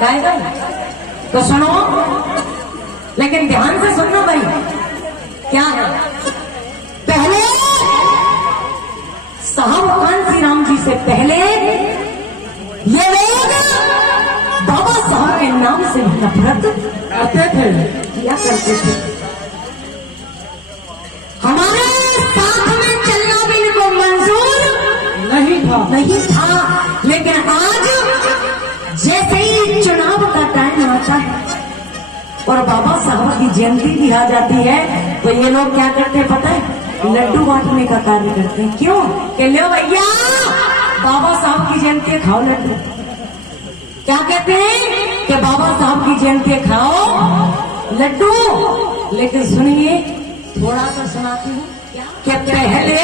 गाएगा तो सुनो, लेकिन ध्यान से सुनना भाई। क्या है? पहले साहब कांसी राम जी से पहले ये लोग बाबा साहब के नाम से नफरत करते थे, किया करते थे। हमारे साथ में चलना भी इनको मंजूर नहीं था। लेकिन आज जैसे ही चुनाव का टाइम आता है और बाबा साहब की जयंती भी आ जाती है तो ये लोग क्या करते हैं पता है? लड्डू बांटने का कार्य करते हैं। क्यों? कि लो भैया बाबा साहब की जयंती खाओ लड्डू। क्या कहते हैं? कि बाबा साहब की जयंती खाओ लड्डू। लेकिन सुनिए, थोड़ा सा सुनाती हूँ कि पहले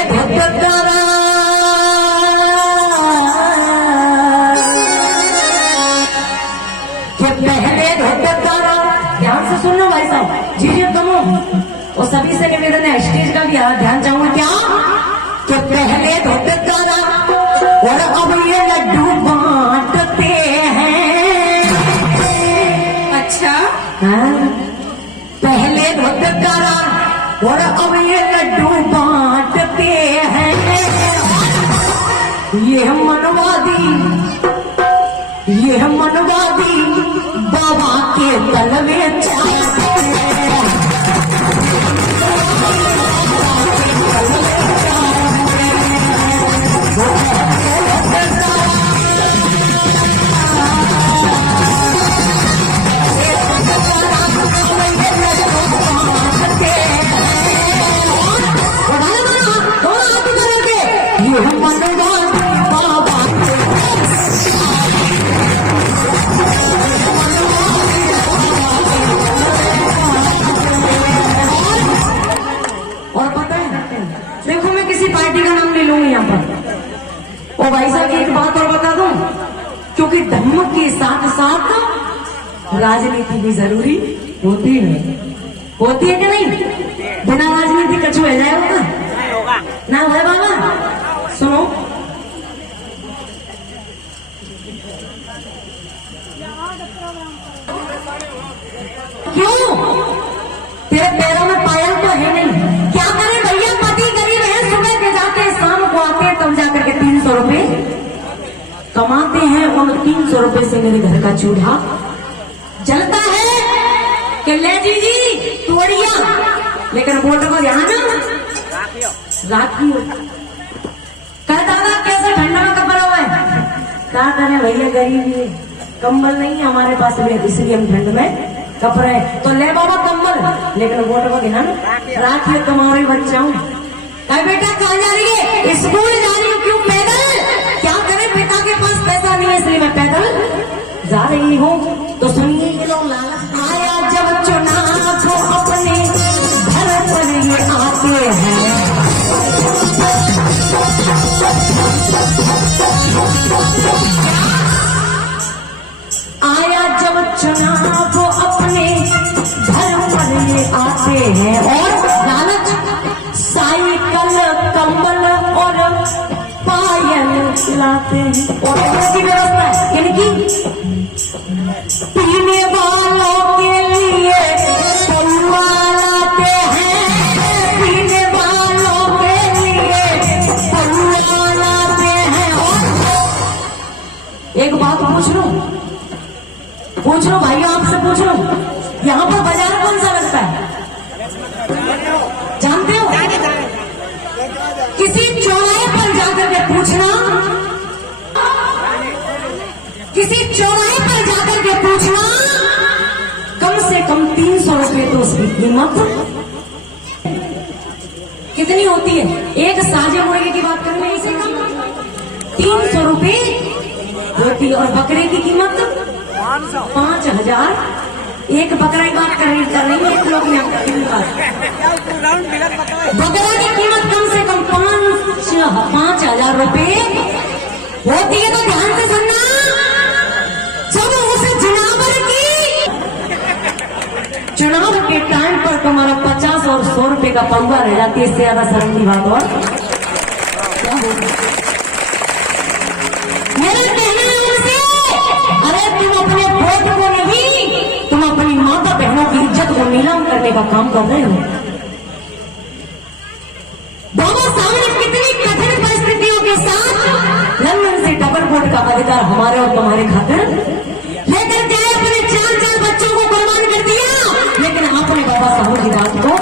ध्यान से सुनना भाई साहब, जी तुम और सभी से निवेदन है, स्टेज का भी ध्यान चाहूंगा। क्या कि पहले धोतकारा और अब ये लड्डू बांटते हैं। अच्छा हाँ, पहले धोतकारा और अब ये लड्डू बांटते हैं। ये मनवादी बाबा के तलवे और भाई साहब एक बात और बता दूं, क्योंकि धर्म के साथ साथ राजनीति भी जरूरी होती है कि नहीं? बिना राजनीति कछु हो जाएगा ना भाई बाबा। सुनो, क्यों तेरे पैरों में पायल तो है नहीं? क्या करें भैया, पति गरीब है, सुबह के जाते शाम को आते हैं, तब जाकर के 300 रुपए कमाते हैं। और 300 रुपए से मेरे घर का चूल्हा जलता है कि ले जी तोड़िया। लेकिन वोट को ध्यान राखियो। कहता था कैसे ठंडा में कपड़ा हुआ है? क्या करें भैया, गरीबी है, कंबल नहीं है हमारे पास में, इसलिए हम ठंड में कपड़े तो ले बाबा कंबल। लेकिन वोट को ध्यान राखिए तुम्हारे बच्चाओं। बेटा कहाँ जा रही है? स्कूल जा रही हूँ। क्यों? पैदल। क्या करें, पिता के पास पैसा नहीं है इसलिए मैं पैदल जा रही हूँ। तो सुनिए, ये लोग लालच आया जब चुनाव को अपने घर पर ये आते हैं। आया जब चुनाव को अपने घर पर ये आते हैं और लालच साइकिल कंबल और पायल लाते हैं। और ऐसी व्यवस्था है इनकी, पीने वालों के लिए पौवा लाते हैं। पीने वालों के लिए पौवा लाते हैं। और एक बात पूछ लो भाइयों, आपसे पूछ लो, यहाँ पर बाजार कौन सा लगता है? जानते हो? किसी चौराहे पर जाकर के पूछना, किसी चौराहे पर जाकर के पूछना, कम से कम 300 रुपए तो उसकी कीमत कितनी होती है? एक साजे मुर्गे की बात करें इसे कम 300 रुपए होती है। और बकरे की कीमत 5000। एक बकरा की बात कर रही है, एक लोग बकरा की कीमत कम से कम 5000 रुपए होती है। तो ध्यान से सुनना, जब उस चुनाव के टाइम पर तुम्हारा 50 और 100 रुपए का पौवा रह जाती है, इससे ज्यादा शर्म की बात और क्या होगी? मेरा कहना है उनसे, अरे तुम अपने वोट करने का काम कर रहे हो। बाबा साहब ने कितनी कठिन परिस्थितियों के साथ लंदन से डबल कोर्ट का अधिकार हमारे और तुम्हारे खातिर लेकर के अपने 4 बच्चों को कुर्बान कर दिया, लेकिन आपने बाबा साहब की बात को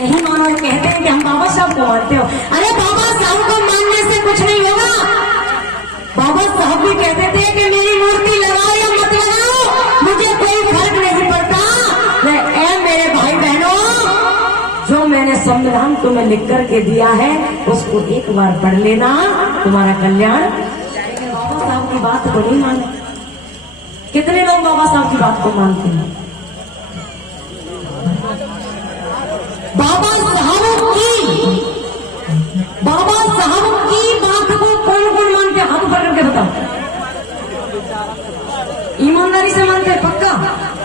नहीं मानो। कहते हैं कि हम बाबा साहब को मानते हो। अरे बाबा साहब को मानने से कुछ नहीं होगा। बाबा साहब भी कहते थे कि मेरी मूर्ति लगाओ या मत लगाओ, मुझे कोई फर्क नहीं पड़ता। मेरे भाई बहनों, जो मैंने संविधान तुम्हें लिख करके दिया है उसको एक बार पढ़ लेना, तुम्हारा कल्याण। बाबा साहब की बात को नहीं माने। कितने लोग बाबा साहब की बात को मानते हैं? बाबा साहब की बात को कौन कौन मानते हैं? हाथ ऊपर करके बताओ। ईमानदारी से मानते हैं? पक्का?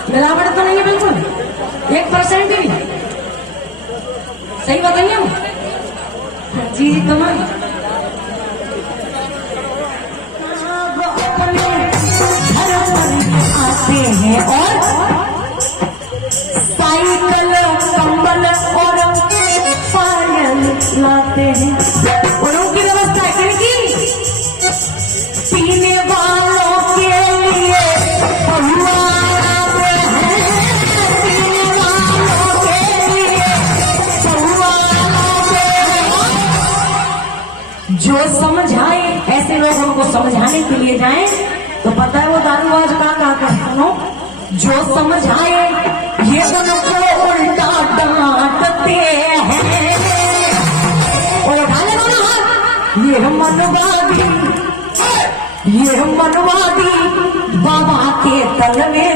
मिलावट तो नहीं है? बिल्कुल 1% भी नहीं? सही बताइए हम? जी जी तुम्हारी आते हैं और साइकिल कंबल और पायल लाते हैं। और उनकी व्यवस्था किनकी? पीने वालों के लिए जो समझाए, ऐसे लोगों को समझाने के लिए जाएं तो पता है वो दारूबाज कहाँ कर सुनो। जो समझाए ये उनको उल्टा डांटते हैं। और उठा ले दोनों हाथ। ये मनवादी बाबा के तलवे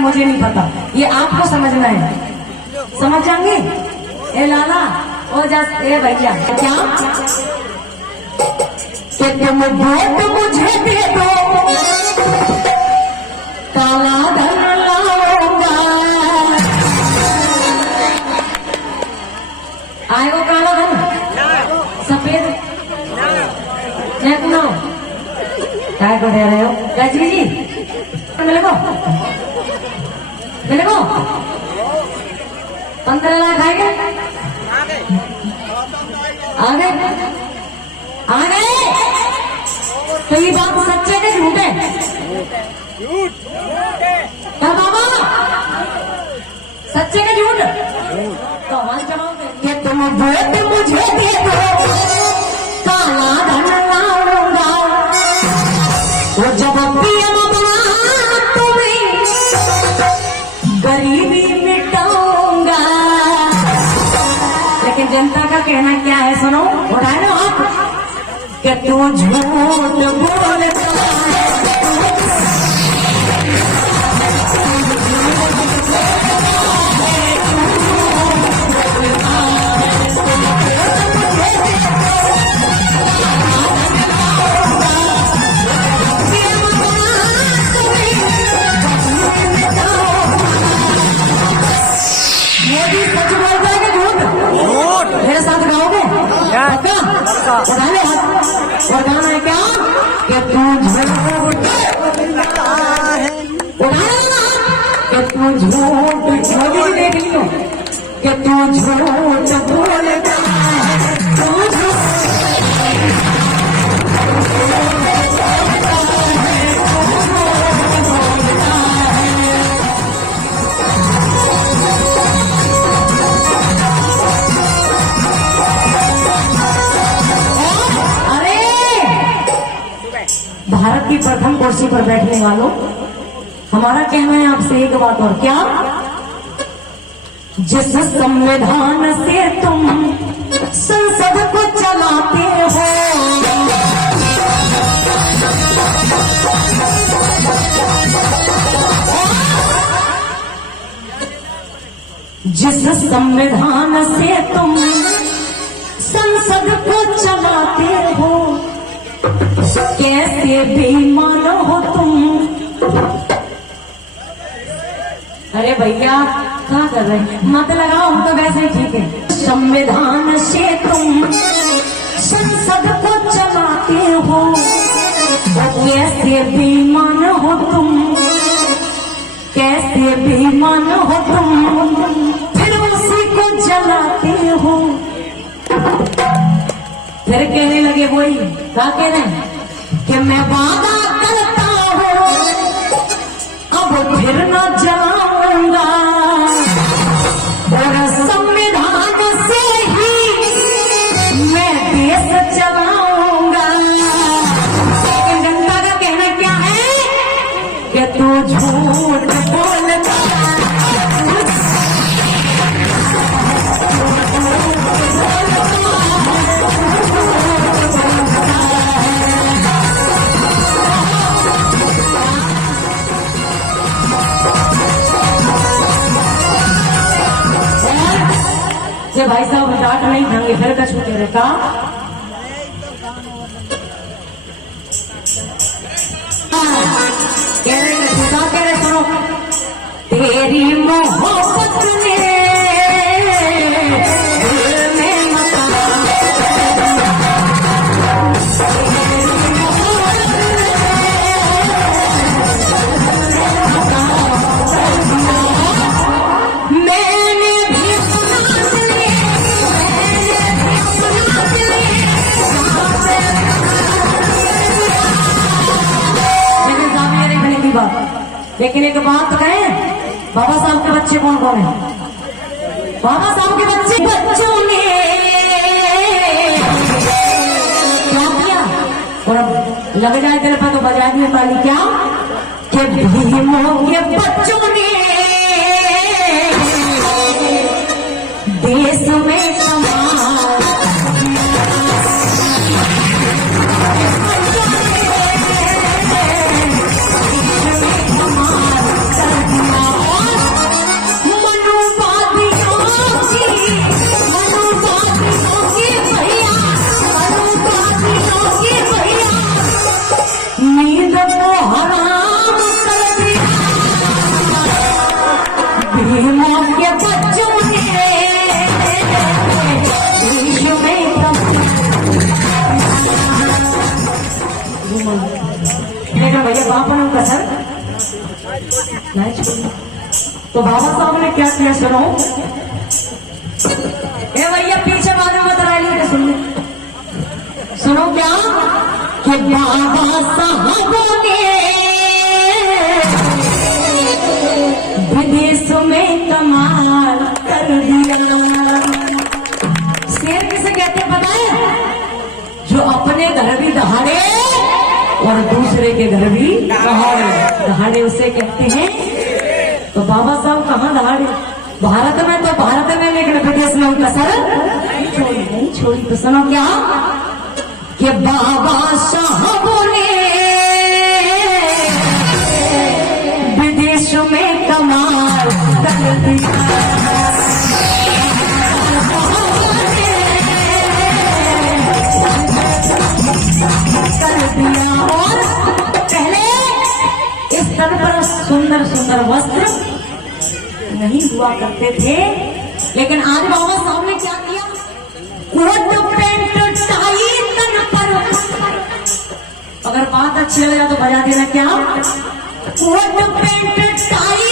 मुझे नहीं पता, ये आपको समझना है। समझ जाएंगे? ए लाला ओ जा ए भैया क्या कि तुम वोट मुझे दे दो, काला धन लाऊंगा। आएगा काला धन? सफेद मैं सुनो क्या को दे रहे हो? गजरी जी मेरे को 15 लाख आएंगे? आ गए? तो ये बात सच्चे के झूठे? क्या बाबा सच्चे के झूठ? तो हमारे जवाब कि तुम वोट मुझे दे दो, काला धन लाऊंगा। वो जब पीएम गरीबी मिटाऊंगा। लेकिन जनता का कहना क्या है सुनो, उठाए लो आप कि तू झूठ बोलता है। मेरे साथ गाओगे? उठाने हाथ। और गाना है क्या कि तू झूठ देख लियो कि तू झूठ बोलता है। भारत की प्रथम कुर्सी पर बैठने वालों, हमारा कहना है आपसे एक बात और, क्या जिस संविधान से तुम संसद को चलाते हो। जिस संविधान से तुम संसद को चलाते हो, कैसे बेईमान हो तुम। अरे भैया क्या कर रहे हैं, मत लगाओ, हम तो वैसे ही ठीक है। संविधान से तुम संसद को चलाते हो, कैसे बेईमान हो तुम, कैसे बेईमान हो तुम, फिर उसी को जलाते हो। फिर कहने लगे वही, क्या कह रहे हैं कि मैं वादा करता हूँ अब फिर न जलाऊंगा, और संविधान से ही मैं देश चलाऊंगा। लेकिन जनता का कहना क्या है कि तू झूठ बोलता, भाई साहब डांट नहीं खाएंगे, फिर कछ कह रहे का कह रहे सुनो, तेरी मोहब्बत ने दिल में मचा, मैंने भी लेकिन एक बात कहें, बाबा साहब के बच्चे कौन कौन है? बाबा साहब के बच्चों ने क्या किया, और अब लग जाए तेरे पर तो बजा दिए ताली, क्या कि भीमों के बच्चों ने देश में भैया बापा ने कसर नहीं छोड़ी। तो बाबा साहब ने क्या किया सुनो, ए भैया पीछे बाद में बता रही है, सुनो क्या कि बाबा साहबों ने विदेश में कमाल कर दिया। शेर किसे कहते हैं पता है? जो अपने घर भी दहाड़े और दूसरे के घर भी दहाड़े, दहाड़े उसे कहते हैं। तो बाबा साहब कहाँ दहाड़े? भारत में, तो भारत में, लेकिन विदेश में उनका सर नहीं छोड़ी। तो सुनो क्या कि बाबा साहबों ने विदेश में कमाल कर दिया। और पहले इस तन पर सुंदर सुंदर वस्त्र नहीं हुआ करते थे, लेकिन आज बाबा साहब ने क्या किया, कोट पैंट टाई तन पर। अगर बात अच्छी लगे तो बजा देना क्या, कोट पैंट टाई